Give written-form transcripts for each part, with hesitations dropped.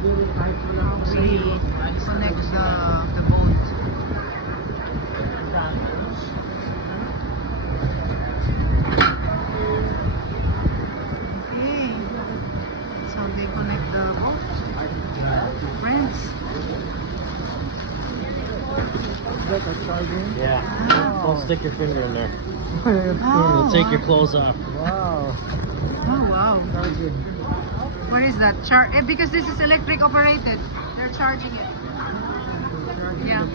how we connect the boat. Okay, so they connect the boat. Friends. Yeah. Wow. Don't stick your finger in there. Oh, It'll take your clothes off. Wow. Oh wow. What is that? Because this is electric operated. They're charging it. Yeah.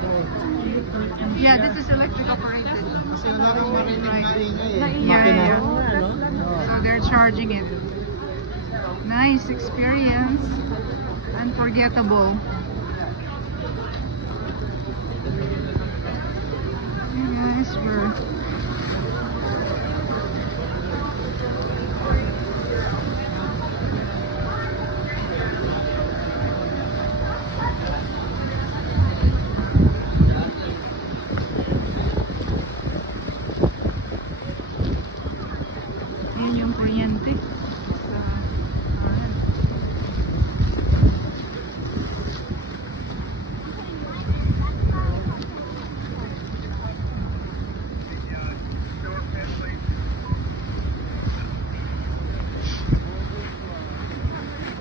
Yeah, this is electric operated. Yeah. So they're charging it. Nice experience. Unforgettable. Hey guys, we're yun yung kuryente.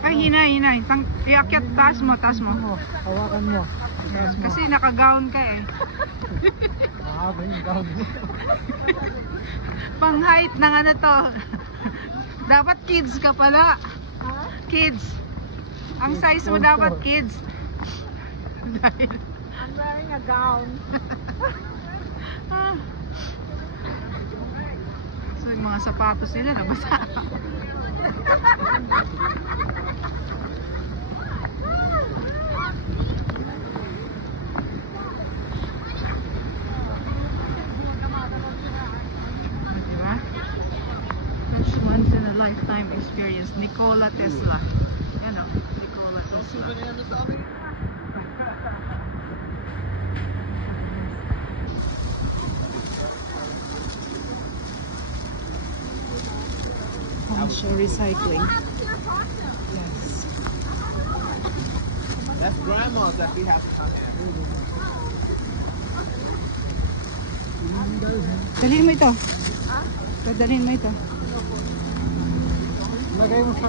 Ay, hinay. Iakyat, taas mo. Hawakan mo. Kasi naka-gown ka eh. Mahaba yung gown mo. Pang height ng ano to. Dapat kids ka pala. Kids. Ang size mo dapat kids. Dahil I'm wearing a gown. so yung mga sapatos nila nabasa. Diba? That's once in a lifetime experience. Nikola Tesla. Yan o, Nikola Tesla. Commercial recycling. Yes. That's grandma's that we have to come Dalhin mo ito. Dalhin mo ito. Lagay mo sa